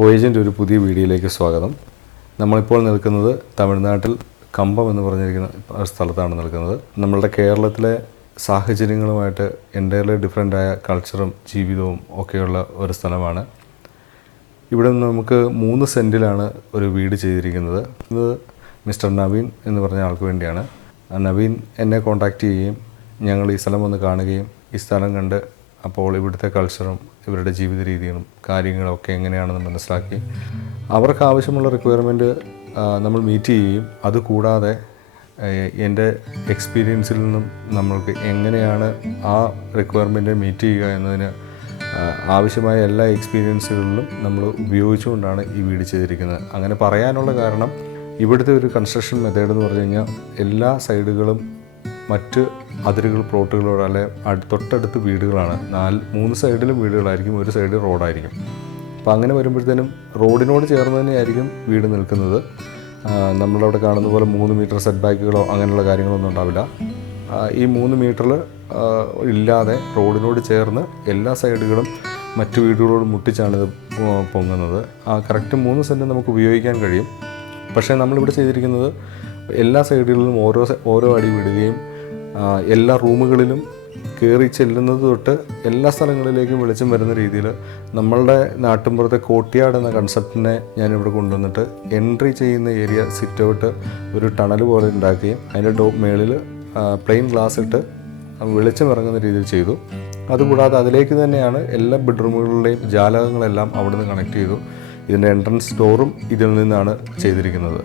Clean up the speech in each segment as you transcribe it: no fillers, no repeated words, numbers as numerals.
വോയേജിൻ്റെ ഒരു പുതിയ വീഡിയോയിലേക്ക് സ്വാഗതം. നമ്മളിപ്പോൾ നിൽക്കുന്നത് തമിഴ്നാട്ടിൽ കമ്പം എന്ന് പറഞ്ഞിരിക്കുന്ന ഒരു സ്ഥലത്താണ് നിൽക്കുന്നത്. നമ്മളുടെ കേരളത്തിലെ സാഹചര്യങ്ങളുമായിട്ട് എൻ്റയർലി ഡിഫറെൻ്റായ കൾച്ചറും ജീവിതവും ഒക്കെയുള്ള ഒരു സ്ഥലമാണ്. ഇവിടെ നമുക്ക് 3 സെൻറ്റിലാണ് ഒരു വീട് ചെയ്തിരിക്കുന്നത്. ഇത് മിസ്റ്റർ നവീൻ എന്ന് പറഞ്ഞ ആൾക്ക് വേണ്ടിയാണ്. നവീൻ എന്നെ കോൺടാക്റ്റ് ചെയ്യുകയും ഞങ്ങൾ ഈ സ്ഥലം വന്ന് കാണുകയും ഈ സ്ഥലം കണ്ട് അപ്പോൾ ഇവിടുത്തെ കൾച്ചറും ഇവരുടെ ജീവിത രീതികളും കാര്യങ്ങളൊക്കെ എങ്ങനെയാണെന്ന് മനസ്സിലാക്കി അവർക്ക് ആവശ്യമുള്ള റിക്വയർമെൻറ്റ് നമ്മൾ മീറ്റ് ചെയ്യുകയും അതുകൂടാതെ എൻ്റെ എക്സ്പീരിയൻസിൽ നിന്നും നമ്മൾക്ക് എങ്ങനെയാണ് ആ റിക്വയർമെൻറ്റ് മീറ്റ് ചെയ്യുക എന്നതിന് ആവശ്യമായ എല്ലാ എക്സ്പീരിയൻസുകളിലും നമ്മൾ ഉപയോഗിച്ചുകൊണ്ടാണ് ഈ വീട് ചെയ്തിരിക്കുന്നത്. അങ്ങനെ പറയാനുള്ള കാരണം ഇവിടുത്തെ ഒരു കൺസ്ട്രക്ഷൻ മെത്തേഡ് എന്ന് പറഞ്ഞു കഴിഞ്ഞാൽ എല്ലാ സൈഡുകളും മറ്റ് അതിരുകൾ പ്ലോട്ടുകളോട് അല്ലെ തൊട്ടടുത്ത് വീടുകളാണ്. 3 സൈഡിലും വീടുകളായിരിക്കും, ഒരു സൈഡ് റോഡായിരിക്കും. അപ്പോൾ അങ്ങനെ വരുമ്പോഴത്തേനും റോഡിനോട് ചേർന്ന് തന്നെയായിരിക്കും വീട് നിൽക്കുന്നത്. നമ്മളവിടെ കാണുന്ന പോലെ 3 മീറ്റർ സെറ്റ് ബാക്കുകളോ അങ്ങനെയുള്ള കാര്യങ്ങളൊന്നും ഉണ്ടാവില്ല. ഈ 3 മീറ്ററിൽ ഇല്ലാതെ റോഡിനോട് ചേർന്ന് എല്ലാ സൈഡുകളും മറ്റു വീടുകളോട് മുട്ടിച്ചാണ് ഇത് പൊങ്ങുന്നത്. ആ കറക്റ്റ് 3 സെൻറ്റ് നമുക്ക് ഉപയോഗിക്കാൻ കഴിയും. പക്ഷേ നമ്മളിവിടെ ചെയ്തിരിക്കുന്നത് എല്ലാ സൈഡുകളിലും ഓരോ അടി വിടുകയും എല്ലാ റൂമുകളിലും കയറി ചെല്ലുന്നത് തൊട്ട് എല്ലാ സ്ഥലങ്ങളിലേക്കും വെളിച്ചം വരുന്ന രീതിയിൽ നമ്മളുടെ നാട്ടിൻപുറത്തെ കോട്ടിയാട് എന്ന കൺസെപ്റ്റിനെ ഞാനിവിടെ കൊണ്ടുവന്നിട്ട് എൻട്രി ചെയ്യുന്ന ഏരിയ സിറ്റ് ഔട്ട് ഒരു ടണൽ പോലെ ഉണ്ടാക്കുകയും അതിൻ്റെ മേളിൽ പ്ലെയിൻ ഗ്ലാസ് ഇട്ട് വെളിച്ചം ഇറങ്ങുന്ന രീതിയിൽ ചെയ്തു. അതുകൂടാതെ അതിലേക്ക് തന്നെയാണ് എല്ലാ ബെഡ്റൂമുകളുടെയും ജാലകങ്ങളെല്ലാം അവിടുന്ന് കണക്ട് ചെയ്തു. ഇതിൻ്റെ എൻട്രൻസ് ഡോറും ഇതിൽ നിന്നാണ് ചെയ്തിരിക്കുന്നത്.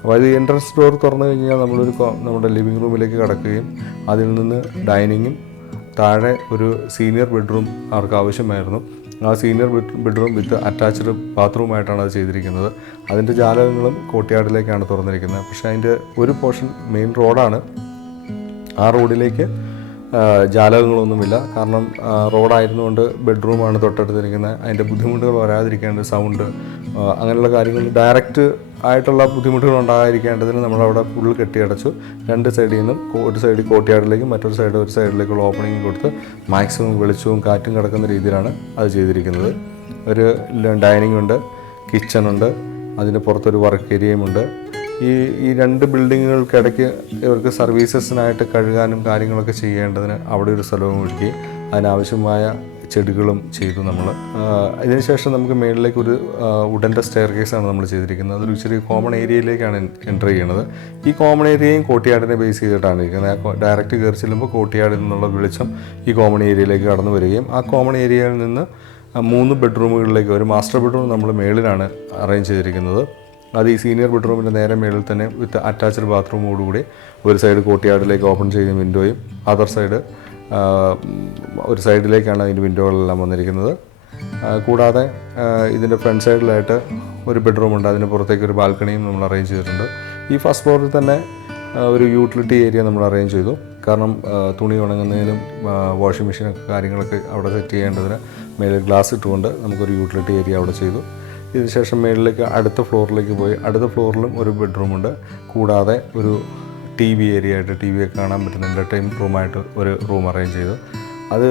അപ്പോൾ ഇത് എൻട്രൻസ് ഡോർ തുറന്നു കഴിഞ്ഞാൽ നമ്മുടെ ലിവിങ് റൂമിലേക്ക് കടക്കുകയും അതിൽ നിന്ന് ഡൈനിങ്ങും താഴെ ഒരു സീനിയർ ബെഡ്റൂം അവർക്ക് ആവശ്യമായിരുന്നു. ആ സീനിയർ ബെഡ്റൂം വിത്ത് അറ്റാച്ച്ഡ് ബാത്റൂമായിട്ടാണ് അത് ചെയ്തിരിക്കുന്നത്. അതിൻ്റെ ജാലകങ്ങളും കോട്ടിയാടിലേക്കാണ് തുറന്നിരിക്കുന്നത്. പക്ഷേ അതിൻ്റെ ഒരു പോർഷൻ മെയിൻ റോഡാണ്. ആ റോഡിലേക്ക് ജാലകങ്ങളൊന്നുമില്ല. കാരണം റോഡായിരുന്നുകൊണ്ട് ബെഡ്റൂമാണ് തൊട്ടടുത്തിരിക്കുന്നത്. അതിൻ്റെ ബുദ്ധിമുട്ടുകൾ വരാതിരിക്കേണ്ട സൗണ്ട് അങ്ങനെയുള്ള കാര്യങ്ങൾ ഡയറക്റ്റ് ആയിട്ടുള്ള ബുദ്ധിമുട്ടുകൾ ഉണ്ടാകാതിരിക്കേണ്ടതിന് നമ്മളവിടെ ഫുൾ കെട്ടിയടച്ചു. 2 സൈഡിൽ നിന്നും ഒരു സൈഡ് കോട്ടിയാടിലേക്കും മറ്റൊരു സൈഡിലേക്കുള്ള ഓപ്പണിംഗ് കൊടുത്ത് മാക്സിമം വെളിച്ചവും കാറ്റും കിടക്കുന്ന രീതിയിലാണ് അത് ചെയ്തിരിക്കുന്നത്. ഒരു ഡൈനിങ് ഉണ്ട്, കിച്ചണുണ്ട്, അതിന് പുറത്തൊരു വർക്ക് ഏരിയയുമുണ്ട്. ഈ 2 ബിൽഡിങ്ങുകൾക്കിടയ്ക്ക് ഇവർക്ക് സർവീസസിനായിട്ട് കഴുകാനും കാര്യങ്ങളൊക്കെ ചെയ്യേണ്ടതിന് അവിടെ ഒരു സ്ഥലവും ഒരുക്കി അതിനാവശ്യമായ ചെടികളും ചെയ്തു നമ്മൾ. ഇതിനുശേഷം നമുക്ക് മേളിലേക്ക് ഒരു വുഡൻ്റെ സ്റ്റെയർ കേസാണ് നമ്മൾ ചെയ്തിരിക്കുന്നത്. അതൊരു ചെറിയ കോമൺ ഏരിയയിലേക്കാണ് എൻ്റർ ചെയ്യുന്നത്. ഈ കോമൺ ഏരിയയും കോട്ടിയാടിനെ ബേസ് ചെയ്തിട്ടാണ് ഇരിക്കുന്നത്. ഡയറക്റ്റ് കയറി ചെല്ലുമ്പോൾ കോട്ടിയാടിൽ നിന്നുള്ള വെളിച്ചം ഈ കോമൺ ഏരിയയിലേക്ക് കടന്നു വരികയും ആ കോമൺ ഏരിയയിൽ നിന്ന് 3 ബെഡ്റൂമുകളിലേക്ക് ഒരു മാസ്റ്റർ ബെഡ്റൂം നമ്മൾ മേളിലാണ് അറേഞ്ച് ചെയ്തിരിക്കുന്നത്. അത് ഈ സീനിയർ ബെഡ്റൂമിൻ്റെ നേരെ മേളിൽ തന്നെ വിത്ത് അറ്റാച്ച്ഡ് ബാത്റൂമോടുകൂടി ഒരു സൈഡ് കോട്ടിയാടിലേക്ക് ഓപ്പൺ ചെയ്ത വിൻഡോയും അതർ സൈഡ് ഒരു സൈഡിലേക്കാണ് അതിൻ്റെ വിൻഡോകളെല്ലാം വന്നിരിക്കുന്നത്. കൂടാതെ ഇതിൻ്റെ ഫ്രണ്ട് സൈഡിലായിട്ട് ഒരു ബെഡ്റൂമുണ്ട്. അതിന് പുറത്തേക്ക് ഒരു ബാൽക്കണിയും നമ്മൾ അറേഞ്ച് ചെയ്തിട്ടുണ്ട്. ഈ ഫസ്റ്റ് ഫ്ലോറിൽ തന്നെ ഒരു യൂട്ടിലിറ്റി ഏരിയ നമ്മൾ അറേഞ്ച് ചെയ്തു. കാരണം തുണി ഉണങ്ങുന്നതിനും വാഷിംഗ് മെഷീനൊക്കെ കാര്യങ്ങളൊക്കെ അവിടെ സെറ്റ് ചെയ്യേണ്ടതിന് മേളിൽ ഗ്ലാസ് ഇട്ടുകൊണ്ട് നമുക്കൊരു യൂട്ടിലിറ്റി ഏരിയ അവിടെ ചെയ്തു. ഇതിനുശേഷം മേളിലേക്ക് അടുത്ത ഫ്ലോറിലേക്ക് പോയി. അടുത്ത ഫ്ലോറിലും ഒരു ബെഡ്റൂമുണ്ട്. കൂടാതെ ഒരു TV ഏരിയ ആയിട്ട് TV ഒക്കെ കാണാൻ പറ്റുന്ന എൻ്റർടൈൻമെൻറ്റ് റൂമായിട്ട് ഒരു റൂം അറേഞ്ച് ചെയ്തു. അത്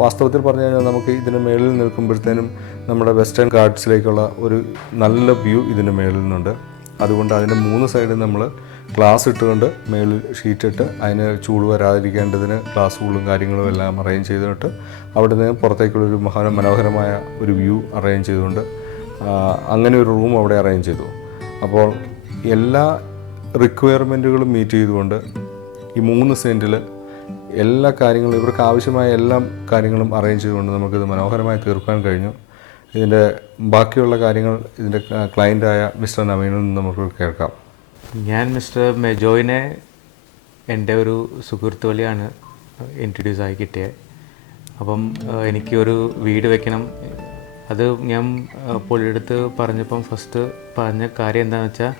വാസ്തവത്തിൽ പറഞ്ഞു കഴിഞ്ഞാൽ നമുക്ക് ഇതിന് മേളിൽ നിൽക്കുമ്പോഴത്തേനും നമ്മുടെ വെസ്റ്റേൺ ഗാർഡ്സിലേക്കുള്ള ഒരു നല്ല വ്യൂ ഇതിന് മേളിൽ നിന്നുണ്ട്. അതുകൊണ്ട് അതിൻ്റെ 3 സൈഡിൽ നമ്മൾ ഗ്ലാസ് ഇട്ടുകൊണ്ട് മേളിൽ ഷീറ്റിട്ട് അതിന് ചൂട് വരാതിരിക്കേണ്ടതിന് ഗ്ലാസ് കൂളും കാര്യങ്ങളും എല്ലാം അറേഞ്ച് ചെയ്തിട്ട് അവിടെ നിന്ന് പുറത്തേക്കുള്ളൊരു മനോഹരമായ ഒരു വ്യൂ അറേഞ്ച് ചെയ്തുകൊണ്ട് അങ്ങനെ ഒരു റൂം അവിടെ അറേഞ്ച് ചെയ്തു. അപ്പോൾ എല്ലാ റിക്വയർമെൻറ്റുകളും മീറ്റ് ചെയ്തുകൊണ്ട് ഈ 3 സെൻറ്റിൽ എല്ലാ കാര്യങ്ങളും ഇവർക്ക് ആവശ്യമായ എല്ലാ കാര്യങ്ങളും അറേഞ്ച് ചെയ്തുകൊണ്ട് നമുക്കിത് മനോഹരമായി തീർക്കാൻ കഴിഞ്ഞു. ഇതിൻ്റെ ബാക്കിയുള്ള കാര്യങ്ങൾ ഇതിൻ്റെ ക്ലയൻറ്റായ മിസ്റ്റർ നവീനിൽ നിന്ന് നമുക്ക് കേൾക്കാം. ഞാൻ മിസ്റ്റർ മെജോയിനെ എൻ്റെ ഒരു സുഹൃത്ത് വഴിയാണ് ഇൻട്രൊഡ്യൂസ് ആയി കിട്ടിയത്. അപ്പം എനിക്ക് ഒരു വീട് വെക്കണം. അത് ഞാൻ പുള്ളിയെടുത്ത് പറഞ്ഞപ്പം ഫസ്റ്റ് പറഞ്ഞ കാര്യം എന്താണെന്ന് വെച്ചാൽ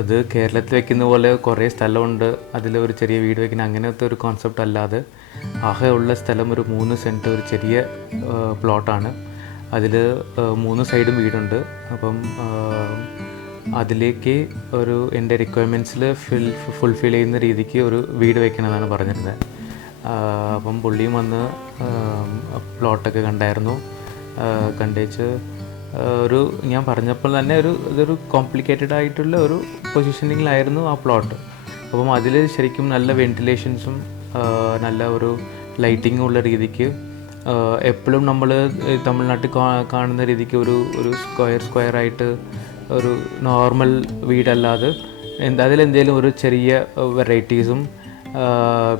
അത് കേരളത്തിൽ വെക്കുന്ന പോലെ കുറേ സ്ഥലമുണ്ട്, അതിലൊരു ചെറിയ വീട് വെക്കണം അങ്ങനത്തെ ഒരു കോൺസെപ്റ്റ് അല്ലാതെ ആകെ ഉള്ള സ്ഥലം ഒരു 3 സെൻറ്റ് ഒരു ചെറിയ പ്ലോട്ടാണ്. അതിൽ 3 സൈഡും വീടുണ്ട്. അപ്പം അതിലേക്ക് ഒരു എൻ്റെ റിക്വയർമെൻറ്റ്സിൽ ഫുൾഫിൽ ചെയ്യുന്ന രീതിക്ക് ഒരു വീട് വെക്കണമെന്നാണ് പറഞ്ഞിരുന്നത്. അപ്പം പുള്ളിയും വന്ന് പ്ലോട്ടൊക്കെ കണ്ടായിരുന്നു. കണ്ടേച്ച് ഒരു ഞാൻ പറഞ്ഞപ്പോൾ തന്നെ ഇതൊരു കോംപ്ലിക്കേറ്റഡ് ആയിട്ടുള്ള ഒരു പൊസിഷനിങ്ങിലായിരുന്നു ആ പ്ലോട്ട്. അപ്പം അതിൽ ശരിക്കും നല്ല വെൻറ്റിലേഷൻസും നല്ല ഒരു ലൈറ്റിങ്ങും ഉള്ള രീതിക്ക് എപ്പോഴും നമ്മൾ തമിഴ്നാട്ടിൽ കാണുന്ന രീതിക്ക് ഒരു സ്ക്വയറായിട്ട് ഒരു നോർമൽ വീടല്ലാതെ അതിലെന്തെങ്കിലും ഒരു ചെറിയ വെറൈറ്റീസും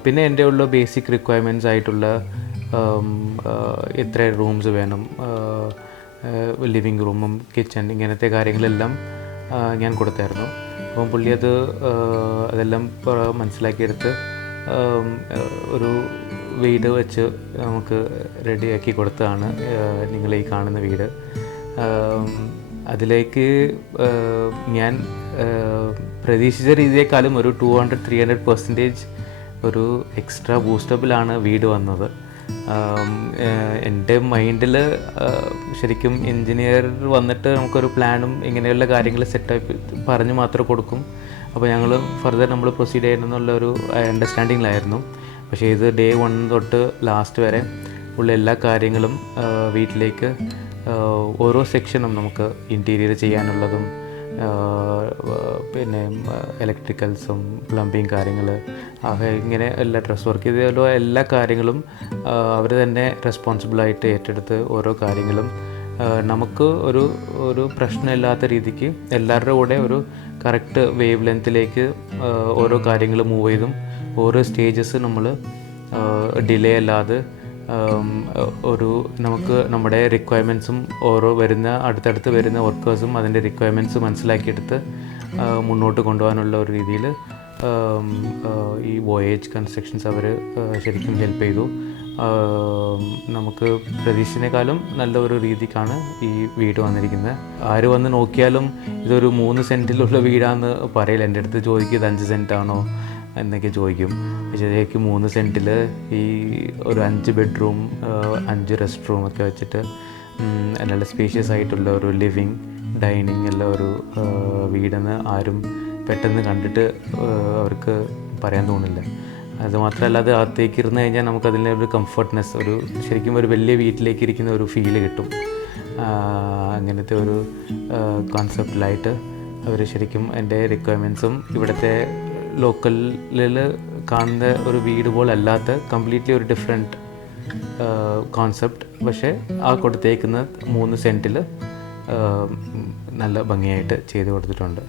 പിന്നെ എൻ്റെ ഉള്ള ബേസിക് റിക്വയർമെൻറ്റ്സ് ആയിട്ടുള്ള എത്ര റൂംസ് വേണം, ലിവിങ് റൂമും കിച്ചൺ ഇങ്ങനത്തെ കാര്യങ്ങളെല്ലാം ഞാൻ കൊടുത്തായിരുന്നു. അപ്പം പുള്ളി അതെല്ലാം മനസ്സിലാക്കിയെടുത്ത് ഒരു വീട് വെച്ച് നമുക്ക് റെഡിയാക്കി കൊടുത്തതാണ് നിങ്ങൾ ഈ കാണുന്ന വീട്. അതിലേക്ക് ഞാൻ പ്രതീക്ഷിച്ച രീതിയേക്കാളും ഒരു 200-300% ഒരു എക്സ്ട്രാ ബൂസ്റ്റപ്പിലാണ് വീട് വന്നത്. എൻ്റെ മൈൻഡിൽ ശരിക്കും എൻജിനീയർ വന്നിട്ട് നമുക്കൊരു പ്ലാനും ഇങ്ങനെയുള്ള കാര്യങ്ങൾ സെറ്റാക്കി പറഞ്ഞ് മാത്രം കൊടുക്കും. അപ്പോൾ ഞങ്ങൾ ഫർദർ നമ്മൾ പ്രൊസീഡ് ചെയ്യണമെന്നുള്ള ഒരു അണ്ടർസ്റ്റാൻഡിങ്ങിലായിരുന്നു. പക്ഷേ ഇത് ഡേ 1 തൊട്ട് ലാസ്റ്റ് വരെ ഉള്ള എല്ലാ കാര്യങ്ങളും വീട്ടിലേക്ക് ഓരോ സെക്ഷനും നമുക്ക് ഇൻറ്റീരിയർ ചെയ്യാനുള്ളതും പിന്നെ ഇലക്ട്രിക്കൽസും പ്ലംബിങ് കാര്യങ്ങൾ ഇങ്ങനെ എല്ലാ ഡ്രസ് വർക്ക് ചെയ്തുള്ള എല്ലാ കാര്യങ്ങളും അവർ തന്നെ റെസ്പോൺസിബിളായിട്ട് ഏറ്റെടുത്ത് ഓരോ കാര്യങ്ങളും നമുക്ക് ഒരു പ്രശ്നമില്ലാത്ത രീതിക്ക് എല്ലാവരുടെ കൂടെ ഒരു കറക്റ്റ് വേവ് ലെങ്ത്തിലേക്ക് ഓരോ കാര്യങ്ങൾ മൂവ് ചെയ്തും ഓരോ സ്റ്റേജസ് നമ്മൾ ഡിലേ അല്ലാതെ ഒരു നമുക്ക് നമ്മുടെ റിക്വയർമെൻറ്റ്സും ഓരോ അടുത്തടുത്ത് വരുന്ന വർക്കേഴ്സും അതിൻ്റെ റിക്വയർമെൻറ്റ്സ് മനസ്സിലാക്കിയെടുത്ത് മുന്നോട്ട് കൊണ്ടുപോകാനുള്ള ഒരു രീതിയിൽ ഈ വോയേജ് കൺസ്ട്രക്ഷൻസ് അവർ ശരിക്കും ഹെൽപ്പ് ചെയ്തു. നമുക്ക് പ്രതീക്ഷിച്ചതിനേക്കാളും നല്ലൊരു രീതിക്കാണ് ഈ വീട് വന്നിരിക്കുന്നത്. ആര് വന്ന് നോക്കിയാലും ഇതൊരു 3 സെൻറ്റിലുള്ള വീടാണെന്ന് പറയില്ല. എൻ്റെ അടുത്ത് ചോദിക്കും ഇത് 5 സെൻറ്റാണോ എന്നൊക്കെ ചോദിക്കും. പക്ഷേ ഇതിലേക്ക് 3 സെൻറ്റിൽ ഈ ഒരു 5 ബെഡ്റൂം 5 റെസ്റ്റ് റൂം ഒക്കെ വെച്ചിട്ട് നല്ല സ്പേഷ്യസ് ആയിട്ടുള്ള ഒരു ലിവിങ് ഡൈനിങ് ഉള്ള ഒരു വീടെന്ന് ആരും പെട്ടെന്ന് കണ്ടിട്ട് അവർക്ക് പറയാൻ തോന്നില്ല. അതുമാത്രമല്ല അത് അകത്തേക്ക് ഇരുന്ന് കഴിഞ്ഞാൽ നമുക്കതിൻ്റെ ഒരു കംഫർട്ട്നെസ് ശരിക്കും ഒരു വലിയ വീട്ടിലേക്ക് ഇരിക്കുന്ന ഒരു ഫീല് കിട്ടും. അങ്ങനത്തെ ഒരു കോൺസെപ്റ്റിലായിട്ട് അവർ ശരിക്കും എൻ്റെ റിക്വയർമെൻറ്റ്സും ഇവിടുത്തെ ലോക്കലിൽ കാണുന്ന ഒരു വീട് പോലല്ലാത്ത കംപ്ലീറ്റ്ലി ഒരു ഡിഫറെൻറ്റ് കോൺസെപ്റ്റ്. പക്ഷേ ആ കൊടുത്തേക്കുന്ന 3 സെൻറ്റിൽ നല്ല ഭംഗിയായിട്ട് ചെയ്ത് കൊടുത്തിട്ടുണ്ട്.